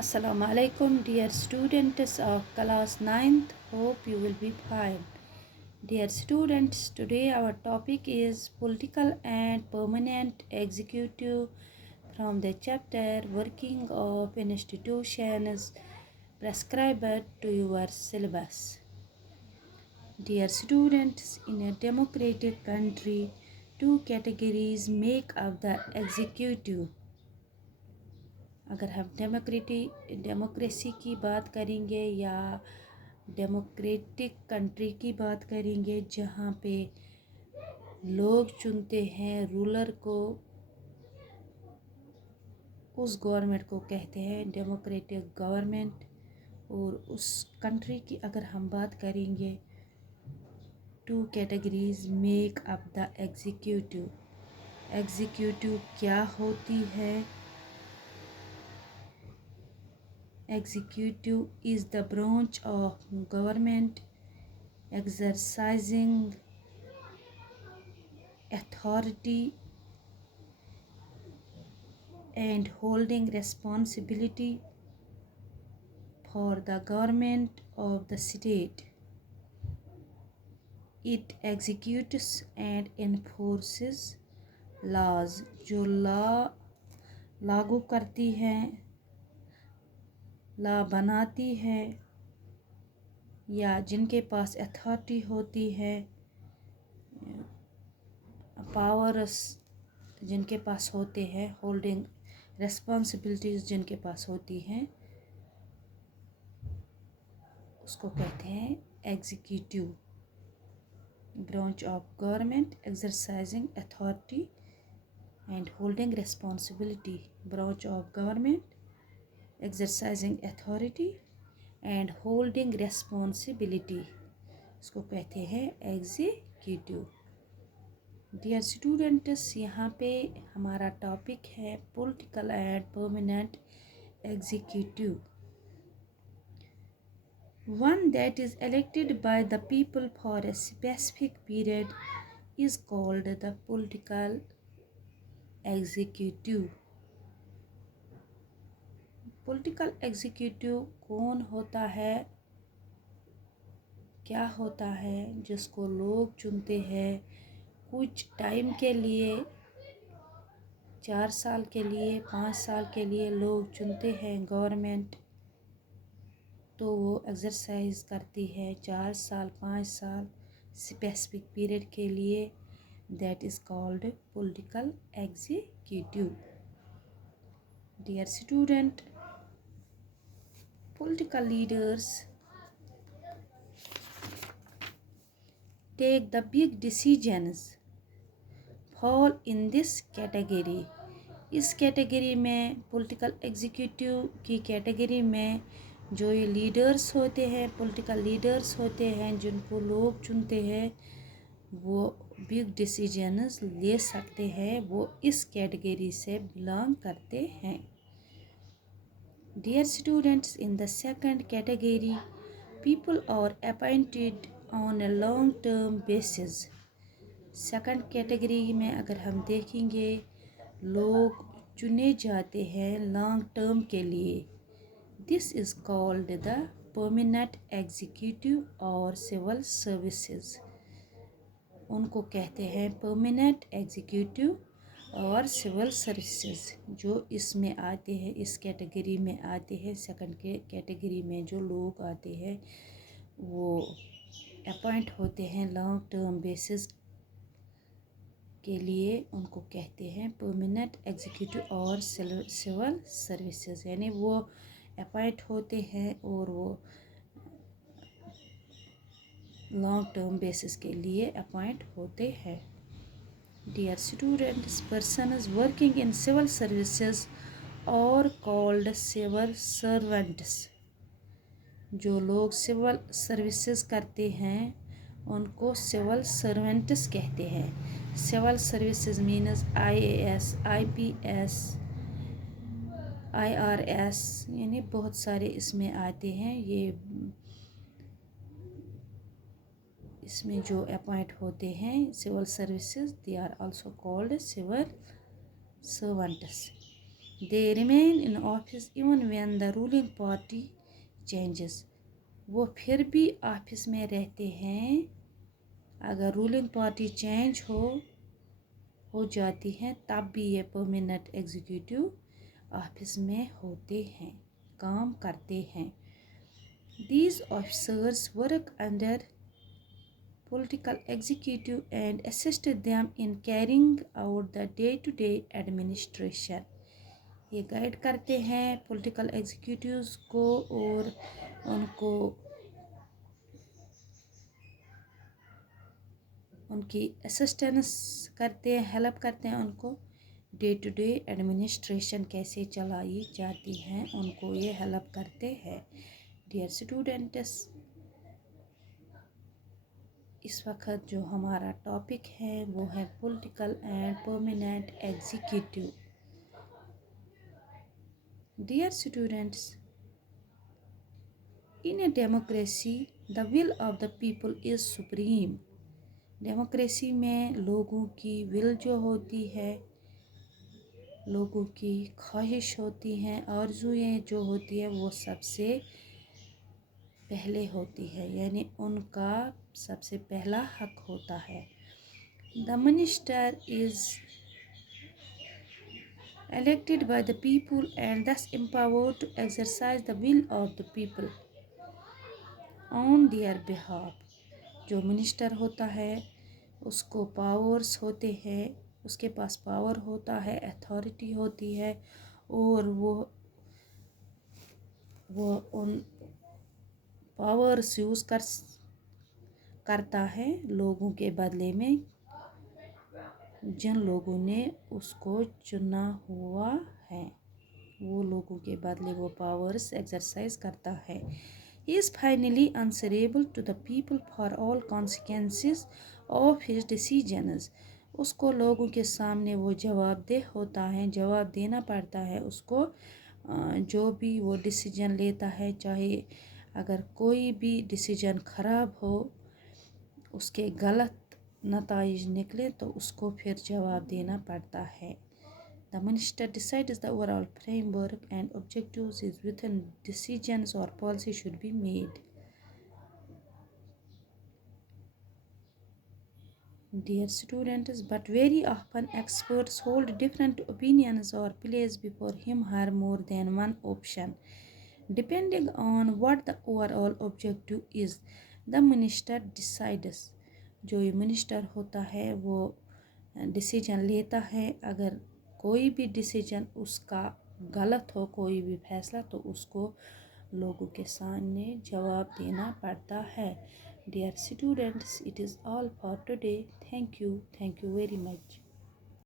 Assalamu alaikum, dear students of class 9th. Hope you will be fine. Dear students, today our topic is political and permanent executive from the chapter Working of Institutions prescribed to your syllabus. Dear students, in a democratic country, two categories make up the executive. अगर हम democracy की बात करेंगे या democratic country की बात करेंगे जहाँ पे लोग चुनते हैं रूलर को, उस गवर्नमेंट को कहते हैं डेमोक्रेटिक गवर्नमेंट। और उस कंट्री की अगर हम बात करेंगे, two categories make up the executive. Executive क्या होती है? Executive is the branch of government exercising authority and holding responsibility for the government of the state. It executes and enforces laws। जो लागू करती हैं, लॉ बनाती है, या जिनके पास अथॉरिटी होती है, पावर्स जिनके पास होते हैं, होल्डिंग रिस्पॉन्सिबिलिटीज़ जिनके पास होती हैं, उसको कहते हैं executive. Branch of government exercising authority and holding responsibility. Branch of government exercising authority and holding responsibility, इसको कहते हैं एग्जीक्यूटिव। डियर स्टूडेंट्स, यहाँ पे हमारा टॉपिक है political and permanent executive. One that is elected by the people for a specific period is called the political executive। Political executive कौन होता है, क्या होता है? जिसको लोग चुनते हैं कुछ टाइम के लिए, 4 साल के लिए, 5 साल के लिए लोग चुनते हैं गवर्नमेंट, तो वो एक्सरसाइज करती है 4 साल 5 साल स्पेसिफिक पीरियड के लिए। That is called political executive. Dear student, political leaders take the big decisions fall in this category। इस कैटेगरी में, पॉलिटिकल एग्जीक्यूटिव की कैटेगरी में, जो ये लीडर्स होते हैं, पॉलिटिकल लीडर्स होते हैं जिनको लोग चुनते हैं, वो बिग डिसीजंस ले सकते हैं, वो इस कैटेगरी से बिलोंग करते हैं। Dear students, in the second category, people are appointed on a long-term basis। Second category में अगर हम देखेंगे, लोग चुने जाते हैं लॉन्ग टर्म के लिए। This is called the permanent executive और सिविल सर्विसेज। उनको कहते हैं परमानेंट एग्जीक्यूटिव और सिविल सर्विसेज, जो इसमें आते हैं, इस कैटेगरी में आते हैं। सेकंड के कैटेगरी में जो लोग आते हैं वो अपॉइंट होते हैं लॉन्ग टर्म बेसिस के लिए, उनको कहते हैं परमानेंट एग्जीक्यूटिव और सिविल सर्विसेज। यानी वो अपॉइंट होते हैं और वो लॉन्ग टर्म बेसिस के लिए अपॉइंट होते हैं। Dear students, persons working in civil services are called civil servants। जो लोग सिविल सर्विसेज करते हैं उनको सिविल सर्वेंट्स कहते हैं। Civil services means IAS, IPS, IRS, यानी बहुत सारे इसमें आते हैं। इसमें जो अपॉइंट होते हैं civil services, they are also called civil servants. They remain in office even when the ruling party changes. वो फिर भी ऑफिस में रहते हैं अगर रूलिंग पार्टी चेंज हो जाती है, तब भी ये परमानेंट एग्जीक्यूटिव ऑफिस में होते हैं, काम करते हैं. These officers work under political executive and assisted them in carrying out the day-to-day administration. ये गाइड करते हैं पॉलिटिकल एग्जीक्यूटिव्स को और उनको उनकी असिस्टेंस करते हैं, हेल्प करते हैं उनको डे टू डे एडमिनिस्ट्रेशन कैसे चलाई जाती हैं, उनको ये हेल्प करते हैं. डियर स्टूडेंट्स, इस वक्त जो हमारा टॉपिक है वो है political and permanent executive. Dear students, in a democracy the will of the people is supreme. Democracy में लोगों की विल जो होती है, लोगों की ख्वाहिश होती हैं, आरज़ुएं जो होती है वो सबसे पहले होती है, यानी उनका सबसे पहला हक होता है. The minister is elected by the people and thus empowered to exercise the will of the people on their behalf. जो मिनिस्टर होता है उसको पावर्स होते हैं, उसके पास पावर होता है, अथॉरिटी होती है और वो उन पावर्स यूज़ करता है लोगों के बदले में, जिन लोगों ने उसको चुना हुआ है, वो लोगों के बदले वो पावर्स एक्सरसाइज करता है. He is finally answerable to the people for all consequences of his decisions. उसको लोगों के सामने वो जवाबदेह होता है, जवाब देना पड़ता है उसको जो भी वो डिसीजन लेता है, चाहे अगर कोई भी डिसीजन ख़राब हो, उसके गलत नताइज निकले तो उसको फिर जवाब देना पड़ता है. The minister decides the overall framework and objectives is within decisions or policy should be made. Dear students, but very often experts hold different opinions or place before him her more than one option. Depending on what the overall objective is, the minister decides. जो ये minister होता है वो decision लेता है. अगर कोई भी डिसीजन उसका गलत हो, कोई भी फैसला, तो उसको लोगों के सामने जवाब देना पड़ता है. Dear students, it is all for today. Thank you very much.